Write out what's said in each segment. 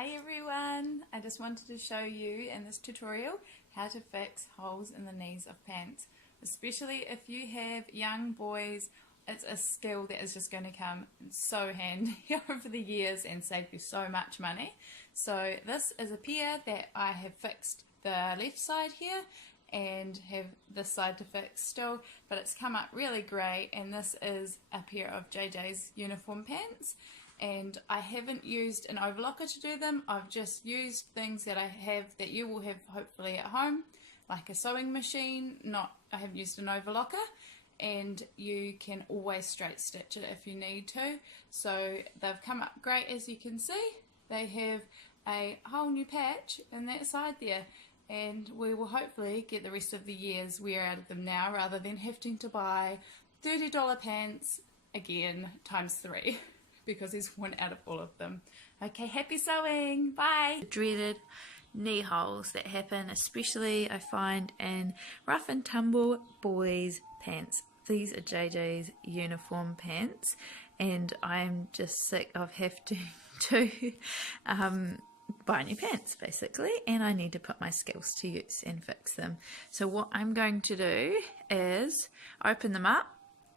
Hey everyone, I just wanted to show you in this tutorial how to fix holes in the knees of pants, especially if you have young boys. It's a skill that is just going to come so handy over the years and save you so much money. So this is a pair that I have fixed the left side here and have this side to fix still, but it's come up really great. And this is a pair of JJ's uniform pants, and I haven't used an overlocker to do them. I've just used things that I have that you will have hopefully at home, like a sewing machine. I haven't used an overlocker, and you can always straight stitch it if you need to. So they've come up great, as you can see. They have a whole new patch in that side there, and we will hopefully get the rest of the year's wear out of them now, rather than having to buy $30 pants again times 3 because there's one out of all of them. Okay, happy sewing, bye! Dreaded knee holes that happen, especially I find in rough and tumble boys pants. These are JJ's uniform pants, and I'm just sick of having to buy new pants basically, and I need to put my skills to use and fix them. So what I'm going to do is open them up,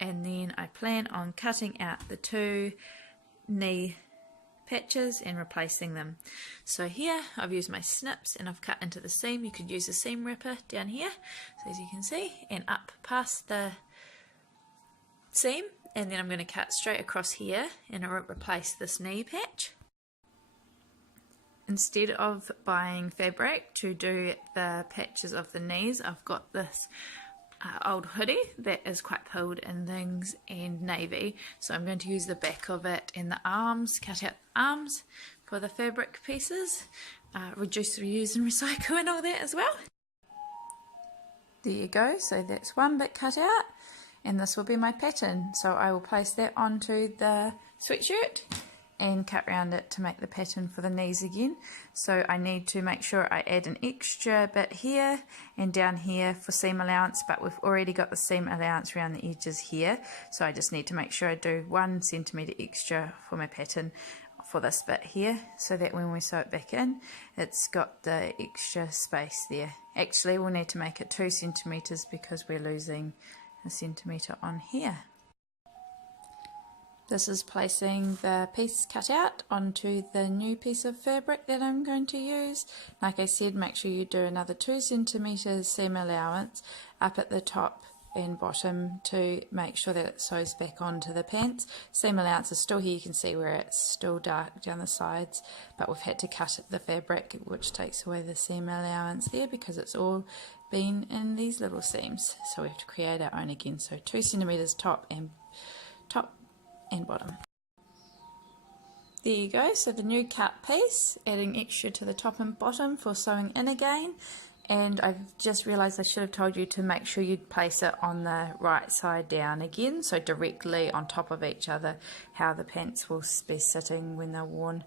and then I plan on cutting out the 2 knee patches and replacing them. So here I've used my snips and I've cut into the seam. You could use a seam ripper down here, so as you can see, and up past the seam, and then I'm going to cut straight across here and I'll replace this knee patch. Instead of buying fabric to do the patches of the knees, I've got this old hoodie that is quite pulled in things and navy, so I'm going to use the back of it and the arms, cut out the arms for the fabric pieces, reduce, reuse and recycle and all that as well. There you go, so that's one bit cut out, and this will be my pattern. So I will place that onto the sweatshirt and cut around it to make the pattern for the knees again. So I need to make sure I add an extra bit here and down here for seam allowance, but we've already got the seam allowance around the edges here, so I just need to make sure I do 1 centimetre extra for my pattern for this bit here, so that when we sew it back in, it's got the extra space there. Actually, we'll need to make it 2 centimetres because we're losing a centimetre on here. This is placing the piece cut out onto the new piece of fabric that I'm going to use. Like I said, make sure you do another 2 centimetres seam allowance up at the top and bottom to make sure that it sews back onto the pants. Seam allowance is still here, you can see where it's still dark down the sides, but we've had to cut the fabric, which takes away the seam allowance there because it's all been in these little seams. So we have to create our own again. So 2 centimetres top and bottom. There you go, so the new cut piece, adding extra to the top and bottom for sewing in again. And I've just realised I should have told you to make sure you place it on the right side down again, so directly on top of each other, how the pants will be sitting when they're worn,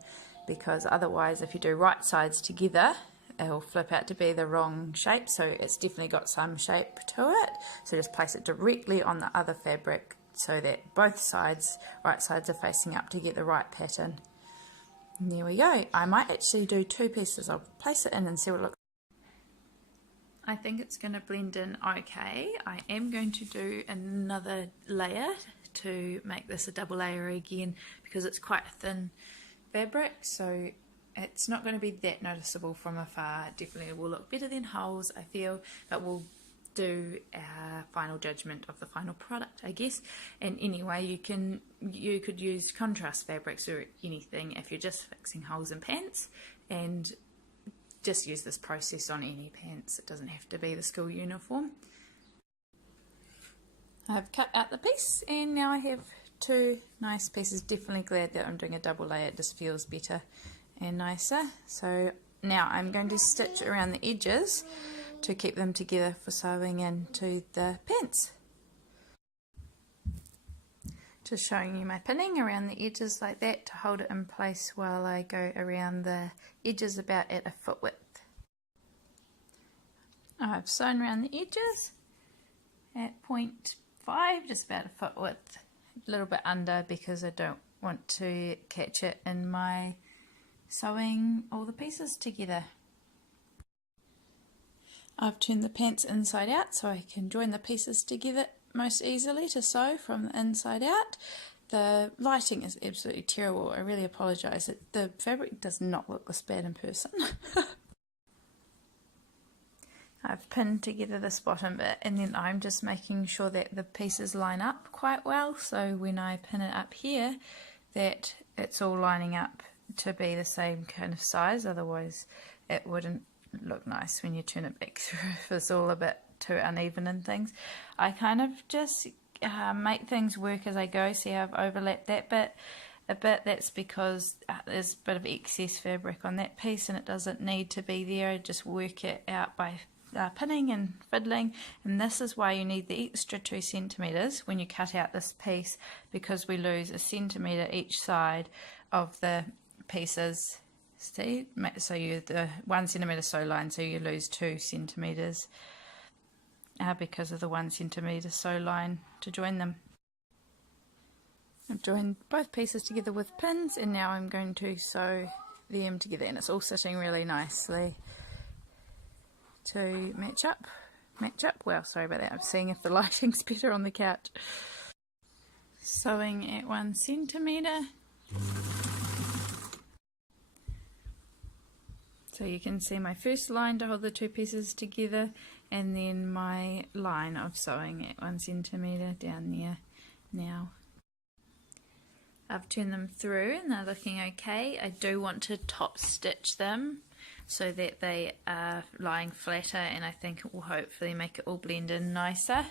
because otherwise if you do right sides together, it'll flip out to be the wrong shape. So it's definitely got some shape to it, so just place it directly on the other fabric so that both sides, right sides, are facing up to get the right pattern. And there we go. I might actually do 2 pieces. I'll place it in and see what it looks like. I think it's going to blend in okay. I am going to do another layer to make this a double layer again because it's quite a thin fabric, so it's not going to be that noticeable from afar. It definitely will look better than holes, I feel, but we'll do our final judgment of the final product, I guess. And anyway, you could use contrast fabrics or anything if you're just fixing holes in pants, and just use this process on any pants. It doesn't have to be the school uniform. I've cut out the piece and now I have 2 nice pieces. Definitely glad that I'm doing a double layer, it just feels better and nicer. So now I'm going to stitch around the edges to keep them together for sewing into the pants. Just showing you my pinning around the edges like that to hold it in place while I go around the edges about at a foot width. I've sewn around the edges at 0.5, just about a foot width, a little bit under because I don't want to catch it in my sewing all the pieces together. I've turned the pants inside out so I can join the pieces together most easily to sew from the inside out. The lighting is absolutely terrible. I really apologise. The fabric does not look this bad in person. I've pinned together this bottom bit, and then I'm just making sure that the pieces line up quite well, so when I pin it up here that it's all lining up to be the same kind of size, otherwise it wouldn't look nice when you turn it back through if it's all a bit too uneven and things. I kind of just make things work as I go. See how I've overlapped that bit a bit? That's because there's a bit of excess fabric on that piece and it doesn't need to be there. I just work it out by pinning and fiddling, and this is why you need the extra 2 centimeters when you cut out this piece, because we lose a centimeter each side of the pieces. See, so the 1 centimeter sew line, so you lose 2 centimeters because of the 1 centimeter sew line to join them. I've joined both pieces together with pins, and now I'm going to sew them together, and it's all sitting really nicely to match up. Well, sorry about that. I'm seeing if the lighting's better on the couch. Sewing at 1 centimeter. So you can see my first line to hold the 2 pieces together, and then my line of sewing at 1 centimeter down there now. I've turned them through and they're looking okay. I do want to top stitch them so that they are lying flatter, and I think it will hopefully make it all blend in nicer.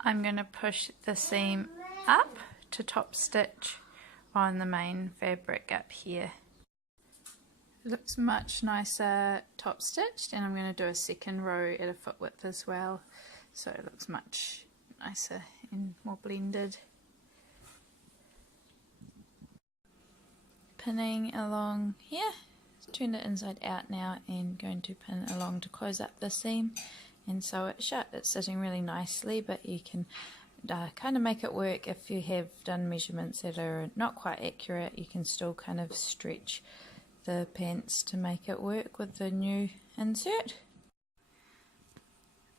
I'm going to push the seam up to top stitch on the main fabric up here. It looks much nicer top stitched, and I'm going to do a second row at a foot width as well, so it looks much nicer and more blended. Pinning along here, turn it inside out now, and going to pin along to close up the seam and sew it shut. It's sitting really nicely, but you can kind of make it work. If you have done measurements that are not quite accurate, you can still kind of stretch the pants to make it work with the new insert.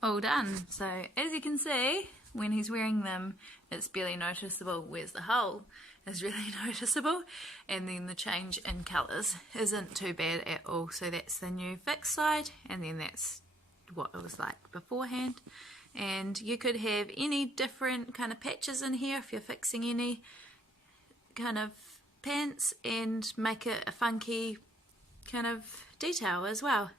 All done. So as you can see, when he's wearing them, it's barely noticeable. Where's the hole is really noticeable, and then the change in colours isn't too bad at all. So that's the new fixed side, and then that's what it was like beforehand. And you could have any different kind of patches in here if you're fixing any kind of pants, and make it a funky kind of detail as well.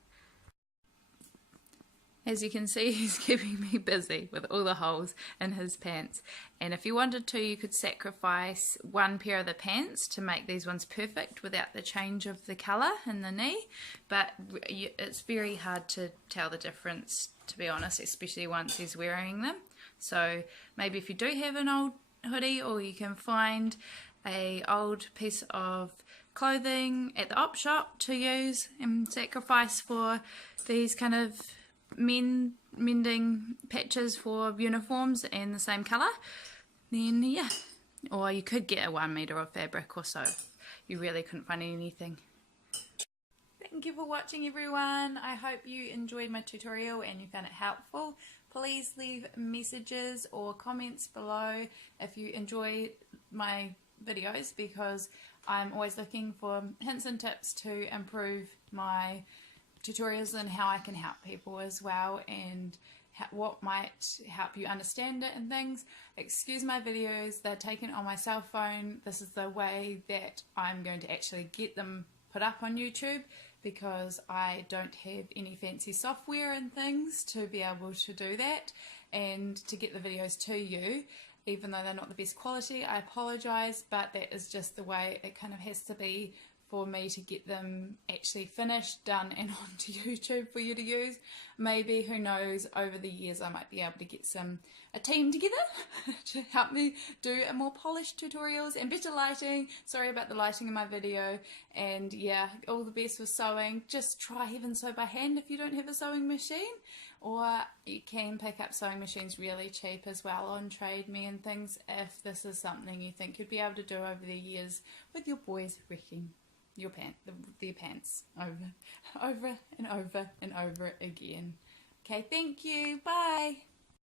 As you can see, he's keeping me busy with all the holes in his pants, and if you wanted to, you could sacrifice one pair of the pants to make these ones perfect without the change of the colour in the knee, but it's very hard to tell the difference, to be honest, especially once he's wearing them. So maybe if you do have an old hoodie, or you can find a old piece of clothing at the op shop to use and sacrifice for these kind of mending patches for uniforms and the same colour, then yeah. Or you could get a 1 metre of fabric or so if you really couldn't find anything. Thank you for watching, everyone. I hope you enjoyed my tutorial and you found it helpful. Please leave messages or comments below if you enjoy my videos, because I'm always looking for hints and tips to improve my tutorials and how I can help people as well, and what might help you understand it and things. Excuse my videos, they're taken on my cell phone. This is the way that I'm going to actually get them put up on YouTube, because I don't have any fancy software and things to be able to do that and to get the videos to you. Even though they're not the best quality, I apologise, but that is just the way it kind of has to be for me to get them actually finished, done, and onto YouTube for you to use. Maybe, who knows, over the years I might be able to get a team together to help me do a more polished tutorials and better lighting. Sorry about the lighting in my video. And yeah, all the best with sewing. Just try even sew by hand if you don't have a sewing machine, or you can pick up sewing machines really cheap as well on Trade Me and things if this is something you think you'd be able to do over the years with your boys wrecking their pants over and over and over again. Okay, thank you. Bye.